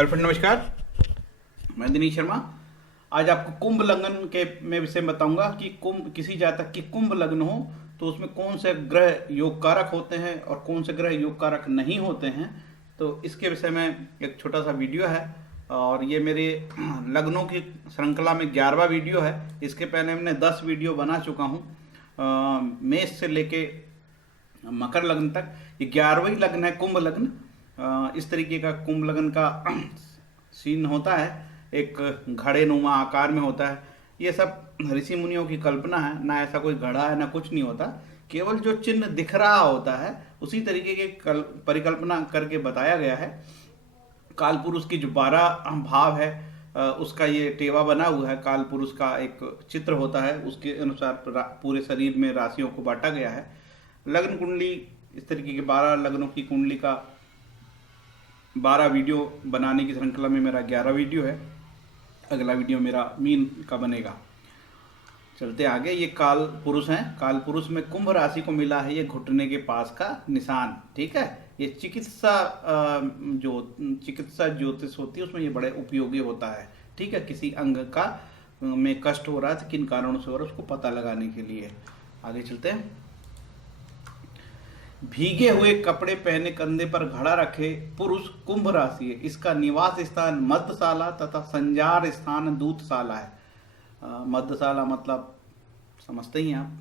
Hello friend, नमस्कार। मैं दिनेश शर्मा। आज आपको कुंभ लग्न के मैं विषय में बताऊंगा कि कुंभ किसी जातक की कुंभ लग्न हो तो उसमें कौन से ग्रह योग कारक होते हैं और कौन से ग्रह योग कारक नहीं होते हैं। तो इसके विषय में एक छोटा सा वीडियो है और ये मेरे लग्नों की श्रृंखला में 11वां वीडियो है। इसके पहले मैंने 10 वीडियो बना चुका हूँ मेष से लेके मकर लग्न तक। ये 11वां लग्न है कुंभ लग्न। इस तरीके का कुंभ लग्न का सीन होता है, एक घड़े नुमा आकार में होता है। ये सब ऋषि मुनियों की कल्पना है, ना ऐसा कोई घड़ा है ना कुछ नहीं होता, केवल जो चिन्ह दिख रहा होता है उसी तरीके की परिकल्पना करके बताया गया है। काल पुरुष की जो 12 भाव है उसका ये टेवा बना हुआ है। काल पुरुष का एक चित्र होता है, उसके अनुसार पूरे शरीर में राशियों को बांटा गया है। लग्न कुंडली, इस तरीके के 12 लग्नों की कुंडली का 12 वीडियो बनाने की श्रृंखला में मेरा 11 वीडियो है। अगला वीडियो मेरा मीन का बनेगा। चलते आगे। ये काल पुरुष हैं। काल पुरुष में कुंभ राशि को मिला है ये घुटने के पास का निशान। ठीक है, ये चिकित्सा ज्योतिष होती है उसमें ये बड़े उपयोगी होता है। ठीक है, किसी अंग का में कष्ट हो रहा है तो किन कारणों से हो रहा है उसको पता लगाने के लिए। आगे चलते हैं। भीगे हुए कपड़े पहने कंधे पर घड़ा रखे पुरुष कुंभ राशि है। इसका निवास स्थान मध्यशाला तथा संजार स्थान दूतशाला है। मध्यशाला मतलब समझते ही आप,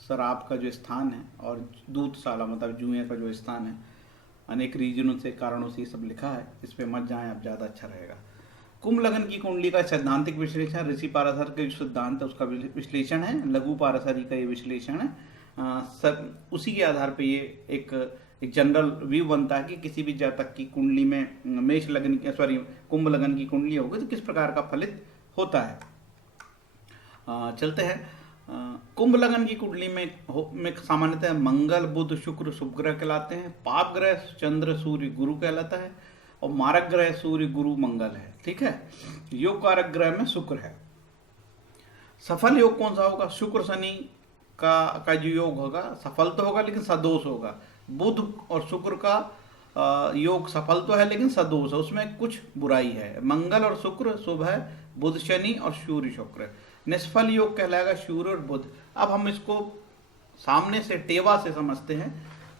शराब का जो स्थान है, और दूतशाला मतलब जुए का जो स्थान है। अनेक रीजनों से कारणों से ये सब लिखा है, इस पे मत जाएं आप, ज़्यादा अच्छा रहेगा। कुंभ लग्न की कुंडली का सैद्धांतिक विश्लेषण ऋषि पाराशर के जो सिद्धांत है उसका विश्लेषण है। लघु पाराशरी का ये विश्लेषण है। सब उसी के आधार पे ये एक जनरल व्यू बनता है कि किसी भी जातक की कुंडली में मेष लग्न की कुंभ लग्न की कुंडली होगी तो किस प्रकार का फलित होता है। चलते हैं। कुंभ लग्न की कुंडली में सामान्यतः मंगल बुध शुक्र शुभ ग्रह कहलाते हैं। पाप ग्रह चंद्र सूर्य गुरु कहलाता है और मारक ग्रह सूर्य गुरु मंगल है। ठीक है, योग कारक ग्रह में शुक्र है। सफल योग कौन सा होगा? शुक्र शनि का जो योग होगा सफल तो होगा लेकिन सदोष होगा। बुध और शुक्र का योग सफल तो है लेकिन सदोष है, उसमें कुछ बुराई है। मंगल और शुक्र शुभ है, बुध शनि और सूर्य शुक्र। निष्फल योग कहलाएगा सूर्य और बुध। अब हम इसको सामने से टेवा से समझते हैं।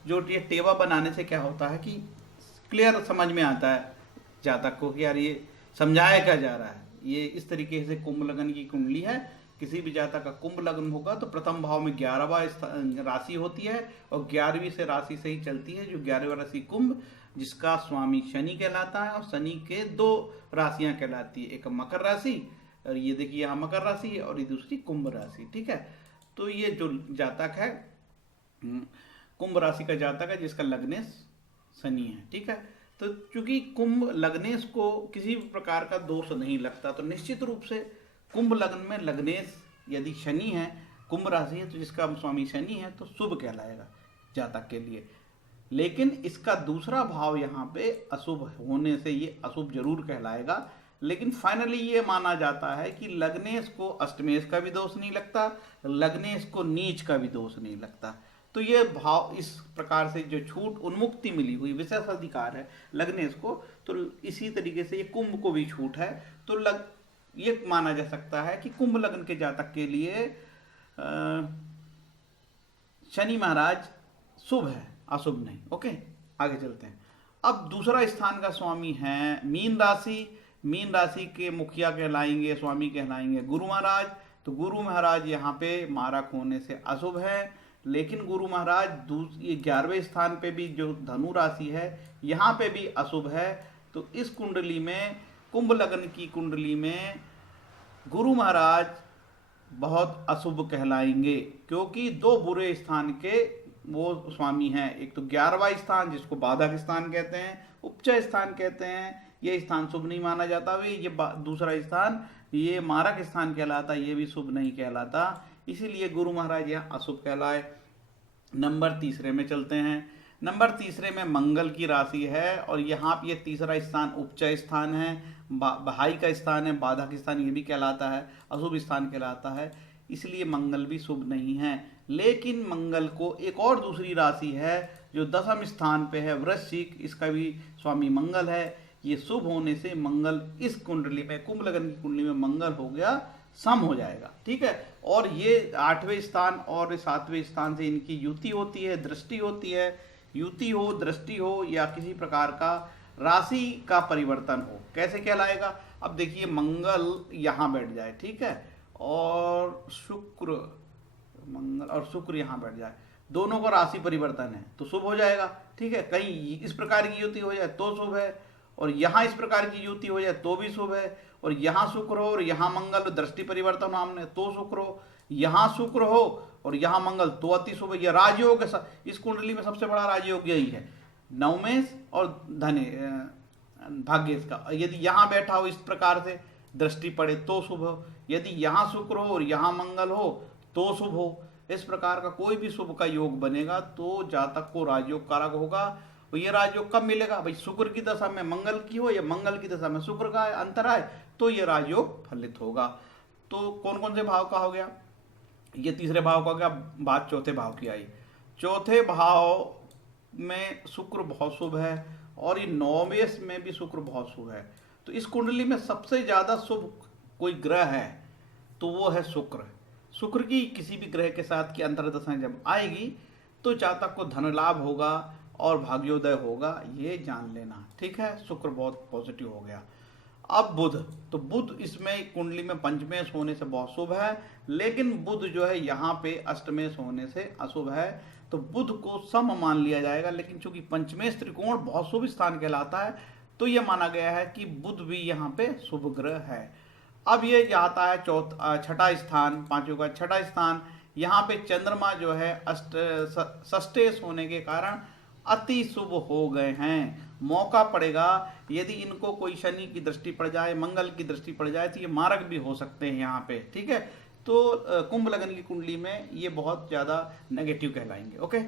जो ये टेवा बनाने से क्या होता है कि क्लियर समझ में आता है जातक को कि यार ये समझाया क्या जा रहा है। ये इस तरीके से कुंभ लग्न की कुंडली है। किसी भी जातक का कुंभ लग्न होगा तो प्रथम भाव में 11वां राशि होती है और 11वीं से राशि से ही चलती है। जो 11वां राशि कुंभ, जिसका स्वामी शनि कहलाता है, और शनि के 2 राशियां कहलाती है, एक मकर राशि और ये देखिए यहाँ मकर राशि है और ये दूसरी कुंभ राशि। ठीक है, तो ये जो जातक है कुंभ राशि का जातक है जिसका लग्नेश शनि है। ठीक है, तो चूंकि कुंभ लग्नेश को किसी भी प्रकार का दोष नहीं लगता तो निश्चित रूप से कुंभ लग्न में लग्नेश यदि शनि है, कुंभ राशि है तो जिसका स्वामी शनि है तो शुभ कहलाएगा जातक के लिए। लेकिन इसका दूसरा भाव यहाँ पे अशुभ होने से ये अशुभ जरूर कहलाएगा। लेकिन फाइनली ये माना जाता है कि लग्नेश को अष्टमेश का भी दोष नहीं लगता, लग्नेश को नीच का भी दोष नहीं लगता। तो ये भाव इस प्रकार से जो छूट उन्मुक्ति मिली हुई विशेष अधिकार है लग्नेश को, तो इसी तरीके से ये कुंभ को भी छूट है। तो ये माना जा सकता है कि कुंभ लग्न के जातक के लिए शनि महाराज शुभ है, अशुभ नहीं। ओके, आगे चलते हैं। अब दूसरा स्थान का स्वामी है मीन राशि। मीन राशि के मुखिया कहलाएंगे, स्वामी कहलाएंगे गुरु महाराज। तो गुरु महाराज यहाँ पे मारक होने से अशुभ है, लेकिन गुरु महाराज ये 11वें स्थान पे भी जो धनु राशि है यहाँ पे भी अशुभ है। तो इस कुंडली में, कुंभ लग्न की कुंडली में गुरु महाराज बहुत अशुभ कहलाएंगे क्योंकि 2 बुरे स्थान के वो स्वामी हैं। एक तो 11वां स्थान जिसको बाधक स्थान कहते हैं, उपचय स्थान कहते हैं, ये स्थान शुभ नहीं माना जाता। वे ये दूसरा स्थान ये मारक स्थान कहलाता, ये भी शुभ नहीं कहलाता, इसीलिए गुरु महाराज यहाँ अशुभ कहलाए। नंबर तीसरे में चलते हैं। नंबर तीसरे में मंगल की राशि है और यहाँ ये तीसरा स्थान उपचय स्थान है, भाई का स्थान है, बाधक स्थान ये भी कहलाता है, अशुभ स्थान कहलाता है, इसलिए मंगल भी शुभ नहीं है। लेकिन मंगल को एक और दूसरी राशि है जो 10वें स्थान पे है वृश्चिक, इसका भी स्वामी मंगल है। ये शुभ होने से मंगल इस कुंडली में, कुंभ लगन की कुंडली में मंगल हो गया सम हो जाएगा, ठीक है। और ये 8वें स्थान और 7वें स्थान से इनकी युति होती है, दृष्टि होती है। युति हो, दृष्टि हो या किसी प्रकार का राशि का परिवर्तन हो, कैसे कहलाएगा? अब देखिए मंगल यहाँ बैठ जाए, ठीक है, और शुक्र, मंगल और शुक्र यहाँ बैठ जाए, दोनों का राशि परिवर्तन है तो शुभ हो जाएगा, ठीक है। कहीं इस प्रकार की युति हो जाए तो शुभ है, और यहाँ इस प्रकार की युति हो जाए तो भी शुभ है, और यहाँ शुक्र हो और यहाँ मंगल दृष्टि परिवर्तन हमने तो शुक्र हो, यहाँ शुक्र हो और यहाँ मंगल तो अति शुभ है। यह राजयोग है, इस कुंडली में सबसे बड़ा राजयोग यही है, नवमेश और धने भाग्येश का। यदि यहाँ बैठा हो इस प्रकार से दृष्टि पड़े तो शुभ हो, यदि यहाँ शुक्र हो और यहाँ मंगल हो तो शुभ हो। इस प्रकार का कोई भी शुभ का योग बनेगा तो जातक को राजयोग कारक होगा। और ये राजयोग कब मिलेगा भाई? शुक्र की दशा में मंगल की हो या मंगल की दशा में शुक्र का अंतर आए तो ये राजयोग फलित होगा। तो कौन कौन से भाव का हो गया? ये तीसरे भाव का हो गया। बात चौथे भाव की आई। चौथे भाव में शुक्र बहुत शुभ है और ये नौवेश में भी शुक्र बहुत शुभ है। तो इस कुंडली में सबसे ज्यादा शुभ कोई ग्रह है तो वो है शुक्र। शुक्र की किसी भी ग्रह के साथ की अंतर्दशा जब आएगी तो जातक को धन लाभ होगा और भाग्योदय होगा, ये जान लेना, ठीक है। शुक्र बहुत पॉजिटिव हो गया। अब बुध, तो बुध इसमें कुंडली में पंचमेश होने से बहुत शुभ है, लेकिन बुध जो है यहाँ पे अष्टमेश होने से अशुभ है। तो बुध को सम मान लिया जाएगा, लेकिन चूंकि पंचमेश त्रिकोण बहुत शुभ स्थान कहलाता है तो यह माना गया है कि बुध भी यहाँ पे शुभ ग्रह है। अब ये आता है छठा स्थान, पांचों का छठा स्थान। यहाँ पे चंद्रमा जो है षष्ठेश होने के कारण अति शुभ हो गए हैं। मौका पड़ेगा यदि इनको कोई शनि की दृष्टि पड़ जाए, मंगल की दृष्टि पड़ जाए तो ये मारक भी हो सकते हैं यहाँ पे, ठीक है। तो कुंभ लगन की कुंडली में ये बहुत ज्यादा नेगेटिव कहलाएंगे। ओके,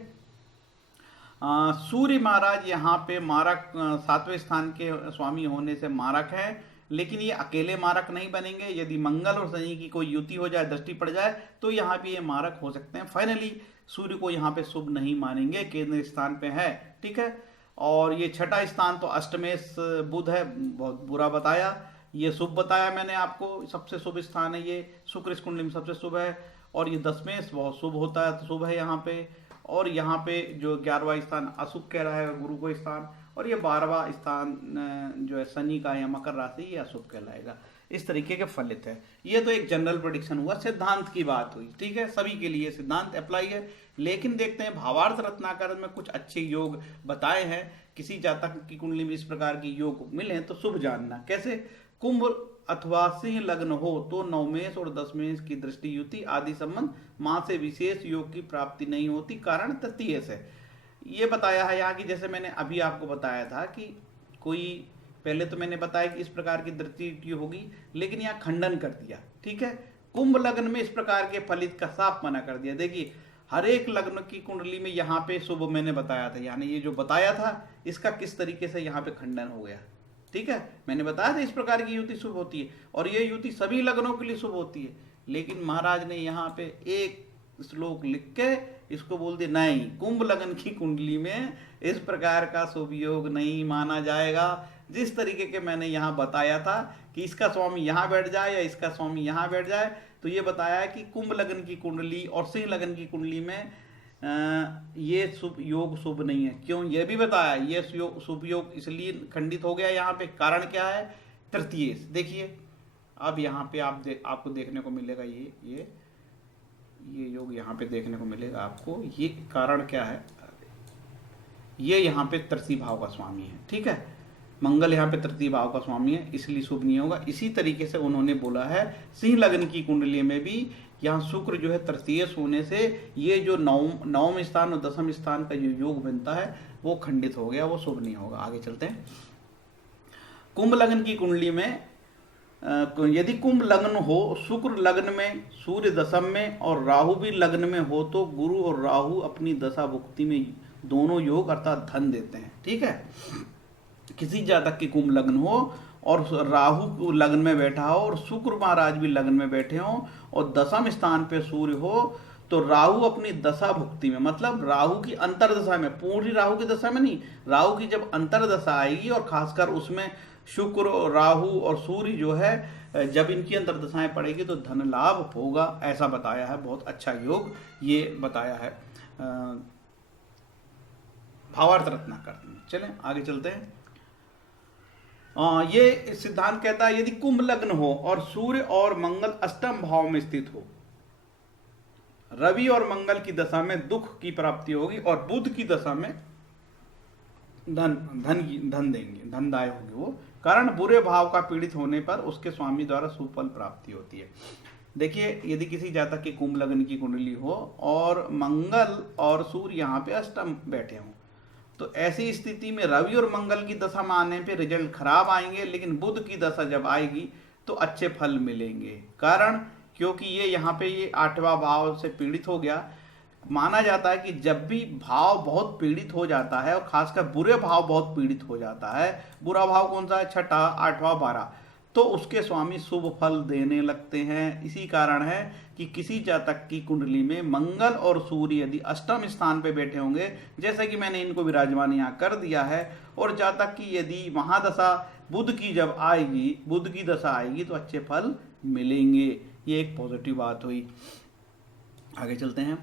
सूर्य महाराज यहाँ पे मारक 7वें स्थान के स्वामी होने से मारक है, लेकिन ये अकेले मारक नहीं बनेंगे। यदि मंगल और शनि की कोई युति हो जाए, दृष्टि पड़ जाए तो यहाँ पे ये मारक हो सकते हैं। फाइनली सूर्य को यहाँ पे शुभ नहीं मानेंगे, केंद्र स्थान पे है, ठीक है। और ये छठा स्थान तो अष्टमेश बुध है, बहुत बुरा बताया। ये शुभ बताया मैंने आपको, सबसे शुभ स्थान है ये, शुक्र इस कुंडली में सबसे शुभ है। और ये दसमेश बहुत शुभ होता है, तो शुभ है यहाँ पे। और यहाँ पे जो 11वां स्थान अशुभ कह रहा है गुरु को स्थान, और ये 12वां स्थान जो है शनि का या मकर राशि, ये अशुभ कहलाएगा। इस तरीके के फलित है। ये तो एक जनरल प्रेडिक्शन हुआ, सिद्धांत की बात हुई, ठीक है। सभी के लिए सिद्धांत अप्लाई है, लेकिन देखते हैं भावार्थ रत्नाकर में कुछ अच्छे योग बताए हैं। किसी जातक की कुंडली में इस प्रकार की योग मिले तो शुभ जानना। कैसे? कुंभ अथवा सिंह लग्न हो तो नवमेश और दसमेश की दृष्टि युति आदि संबंध मां से विशेष योग की प्राप्ति नहीं होती, कारण तृतीय से। ये बताया है यहाँ की, जैसे मैंने अभी आपको बताया था कि कोई, पहले तो मैंने बताया कि इस प्रकार की दृष्टि होगी, लेकिन यहाँ खंडन कर दिया, ठीक है। कुंभ लग्न में इस प्रकार के फलित का साफ मना कर दिया। देखिए हर एक लग्न की कुंडली में यहाँ पे शुभ मैंने बताया था, यानी ये जो बताया था इसका किस तरीके से यहाँ पे खंडन हो गया, ठीक है। मैंने बताया था इस प्रकार की युति शुभ होती है और ये युति सभी लग्नों के लिए शुभ होती है, लेकिन महाराज ने यहाँ पे एक श्लोक लिख के इसको बोल दिया, नहीं, कुंभ लगन की कुंडली में इस प्रकार का शुभ योग नहीं माना जाएगा। जिस तरीके के मैंने यहाँ बताया था कि इसका स्वामी यहाँ बैठ जाए या इसका स्वामी यहाँ बैठ जाए, तो ये बताया है कि कुंभ लगन की कुंडली और सिंह लगन की कुंडली में ये शुभ योग शुभ नहीं है। क्यों? ये भी बताया, ये शुभ योग इसलिए खंडित हो गया। यहाँ पे कारण क्या है? तृतीय। देखिए अब यहाँ पे आपको देखने को मिलेगा ये योग यहाँ पे देखने को मिलेगा आपको। ये कारण क्या है? ये यहाँ पे तृतीय भाव का स्वामी है, ठीक है। मंगल यहाँ पे तृतीय भाव का स्वामी है, इसलिए शुभ नहीं होगा। इसी तरीके से उन्होंने बोला है सिंह लग्न की कुंडली में भी यहाँ शुक्र जो है तृतीय होने से ये जो नवम स्थान और दसम स्थान का जो योग बनता है वो खंडित हो गया, वो शुभ नहीं होगा। आगे चलते हैं। कुंभ लग्न की कुंडली में यदि कुंभ लग्न हो, शुक्र लग्न में, सूर्य दशम में और राहु भी लग्न में हो तो गुरु और राहु अपनी दशा भुक्ति में दोनों योग अर्थात धन देते हैं, ठीक है। किसी जातक की कुंभ लग्न हो और राहु लग्न में बैठा हो और शुक्र महाराज भी लग्न में बैठे हो और दशम स्थान पे सूर्य हो तो राहु अपनी दशा भुक्ति में, मतलब राहु की अंतरदशा में, पूरी राहु की दशा में नहीं, राहु की जब अंतरदशा आएगी और खासकर उसमें शुक्र, राहु और सूर्य जो है जब इनकी अंतरदशाएं पड़ेगी तो धन लाभ होगा, ऐसा बताया है। बहुत अच्छा योग ये बताया है भावार्थ रत्नाकर ने। चलें आगे चलते हैं। ये सिद्धांत कहता है यदि कुंभ लग्न हो और सूर्य और मंगल अष्टम भाव में स्थित हो, रवि और मंगल की दशा में दुख की प्राप्ति होगी और बुध की दशा में धन देंगे, धनदाय होगी वो, कारण बुरे भाव का पीड़ित होने पर उसके स्वामी द्वारा सुफल प्राप्ति होती है। देखिए यदि किसी जातक की कुंभ लग्न की कुंडली हो और मंगल और सूर्य यहाँ पे अष्टम बैठे हों, तो ऐसी स्थिति में रवि और मंगल की दशा में आने पे रिजल्ट खराब आएंगे, लेकिन बुध की दशा जब आएगी तो अच्छे फल मिलेंगे। कारण क्योंकि ये यहाँ पे ये 8वां भाव से पीड़ित हो गया। माना जाता है कि जब भी भाव बहुत पीड़ित हो जाता है और खासकर बुरे भाव बहुत पीड़ित हो जाता है, बुरा भाव कौन सा है, 6ठा, 8वां, 12, तो उसके स्वामी शुभ फल देने लगते हैं। इसी कारण है कि किसी जातक की कुंडली में मंगल और सूर्य यदि अष्टम स्थान पे बैठे होंगे, जैसा कि मैंने इनको विराजमान यहाँ कर दिया है, और जातक की यदि महादशा बुध की जब आएगी, बुध की दशा आएगी तो अच्छे फल मिलेंगे। ये एक पॉजिटिव बात हुई। आगे चलते हैं।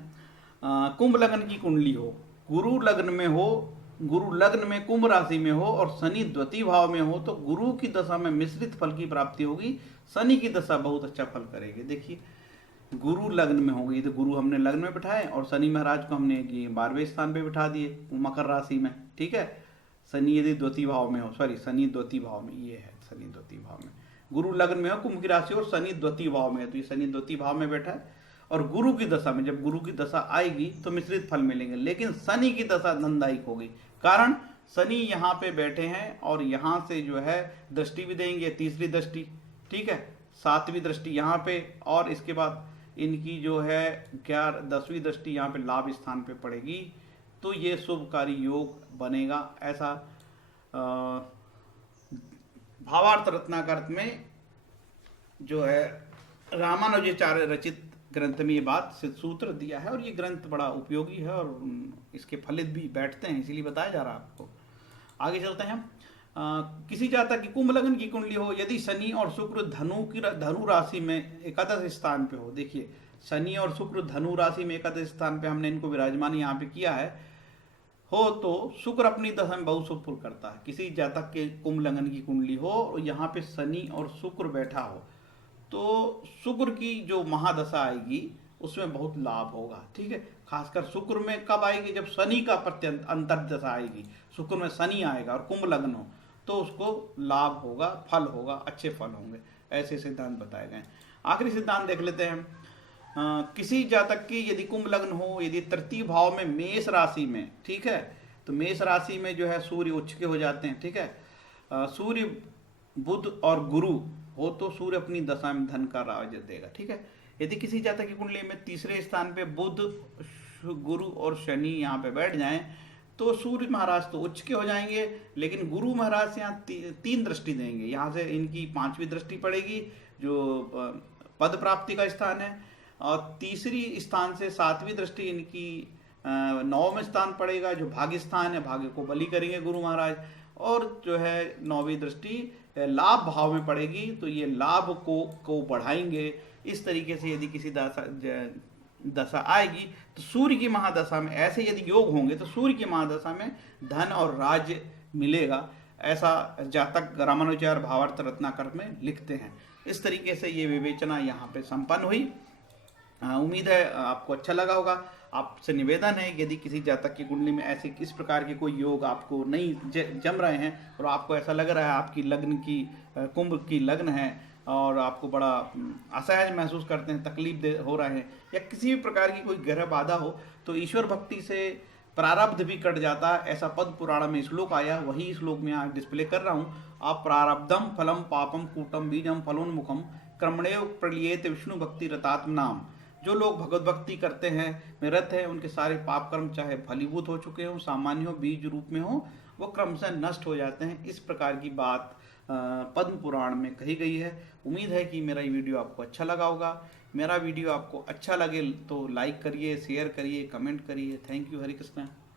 कुंभ लग्न की कुंडली हो, गुरु लग्न में हो, गुरु लग्न में कुंभ राशि में हो और शनि द्वितीय भाव में हो, तो गुरु की दशा में मिश्रित फल की प्राप्ति होगी। शनि की दशा बहुत अच्छा फल करेगी। देखिए गुरु लग्न में होगी तो गुरु हमने लग्न में बिठाए और शनि महाराज को हमने 12वें स्थान पे बिठा दिए मकर राशि में, ठीक है। शनि यदि द्वितीय भाव में हो, सॉरी शनि द्वितीय भाव में, ये है शनि द्वितीय भाव में, गुरु लग्न में हो कुंभ की राशि और शनि द्वितीय भाव में है, तो ये शनि द्वितीय भाव में बैठा है। और गुरु की दशा में, जब गुरु की दशा आएगी तो मिश्रित फल मिलेंगे, लेकिन शनि की दशा धनदायक होगी। कारण शनि यहाँ पे बैठे हैं और यहाँ से जो है दृष्टि भी देंगे, तीसरी दृष्टि, ठीक है, 7वीं दृष्टि यहाँ पे, और इसके बाद इनकी जो है 10वीं दृष्टि यहाँ पे लाभ स्थान पे पड़ेगी। तो ये शुभकारी योग बनेगा, ऐसा भावार्थ रत्नाकर में जो है रामानुजाचार्य रचित ग्रंथ में ये बात सिद्ध सूत्र दिया है, और ये ग्रंथ बड़ा उपयोगी है और इसके फलित भी बैठते हैं, इसीलिए बताया जा रहा है आपको। आगे चलते हैं। किसी जातक की कुंभ लग्न की कुंडली हो, यदि शनि और शुक्र धनु राशि में एकादश स्थान पे हो, देखिए शनि और शुक्र धनु राशि में एकादश स्थान पे हमने इनको विराजमान यहाँ पे किया है, हो तो शुक्र अपनी दशा में बहुत शुभ फल करता है। किसी जातक के कुंभ लग्न की कुंडली हो और यहाँ पे शनि और शुक्र बैठा हो, तो शुक्र की जो महादशा आएगी उसमें बहुत लाभ होगा, ठीक है। खासकर शुक्र में कब आएगी, जब शनि का प्रत्यंत अंतर्दशा आएगी, शुक्र में शनि आएगा और कुंभ लग्न हो तो उसको लाभ होगा, फल होगा, अच्छे फल होंगे, ऐसे सिद्धांत बताए गए। आखिरी सिद्धांत देख लेते हैं। किसी जातक की यदि कुंभ लग्न हो, यदि तृतीय भाव में मेष राशि में, ठीक है, तो मेष राशि में जो है सूर्य उच्च के हो जाते हैं, ठीक है। सूर्य बुध और गुरु हो तो सूर्य अपनी दशा में धन का राज देगा, ठीक है। यदि किसी जातक की कुंडली में तीसरे स्थान पे बुध, गुरु और शनि यहाँ पे बैठ जाएं, तो सूर्य महाराज तो उच्च के हो जाएंगे, लेकिन गुरु महाराज से यहाँ 3 दृष्टि देंगे। यहाँ से इनकी 5वीं दृष्टि पड़ेगी जो पद प्राप्ति का स्थान है, और तीसरी स्थान से 7वीं दृष्टि इनकी 9वें स्थान पड़ेगा जो भाग्य स्थान है, भाग्य को बलि करेंगे गुरु महाराज, और जो है 9वीं दृष्टि लाभ भाव में पड़ेगी, तो ये लाभ को बढ़ाएंगे। इस तरीके से यदि किसी दशा आएगी तो सूर्य की महादशा में ऐसे यदि योग होंगे तो सूर्य की महादशा में धन और राज्य मिलेगा, ऐसा जातक रामानुजाचार्य भावार्थ रत्नाकर में लिखते हैं। इस तरीके से ये विवेचना यहाँ पे संपन्न हुई। उम्मीद है आपको अच्छा लगा होगा। आपसे निवेदन है यदि किसी जातक की कुंडली में ऐसे इस प्रकार के कोई योग आपको नहीं जम रहे हैं और आपको ऐसा लग रहा है आपकी लग्न की कुंभ की लग्न है और आपको बड़ा असहज महसूस करते हैं, तकलीफ हो रहे हैं, या किसी भी प्रकार की कोई ग्रह बाधा हो, तो ईश्वर भक्ति से प्रारब्ध भी कट जाता है, ऐसा पद्म पुराण में श्लोक आया, वही श्लोक में आज डिस्प्ले कर रहा हूँ। आप प्रारब्धम फलम पापम कूटम बीजम फलोन्मुखम क्रमणेव प्रलियेत विष्णु भक्ति रतात्म नाम। जो लोग भगवत भक्ति करते हैं में रत है, उनके सारे पाप कर्म चाहे फलीभूत हो चुके हों, सामान्य हो, बीज रूप में हो, वो क्रमशः नष्ट हो जाते हैं। इस प्रकार की बात पद्म पुराण में कही गई है। उम्मीद है कि मेरा ये वीडियो आपको अच्छा लगा होगा। मेरा वीडियो आपको अच्छा लगे तो लाइक करिए, शेयर करिए, कमेंट करिए। Thank you. हरे कृष्णा।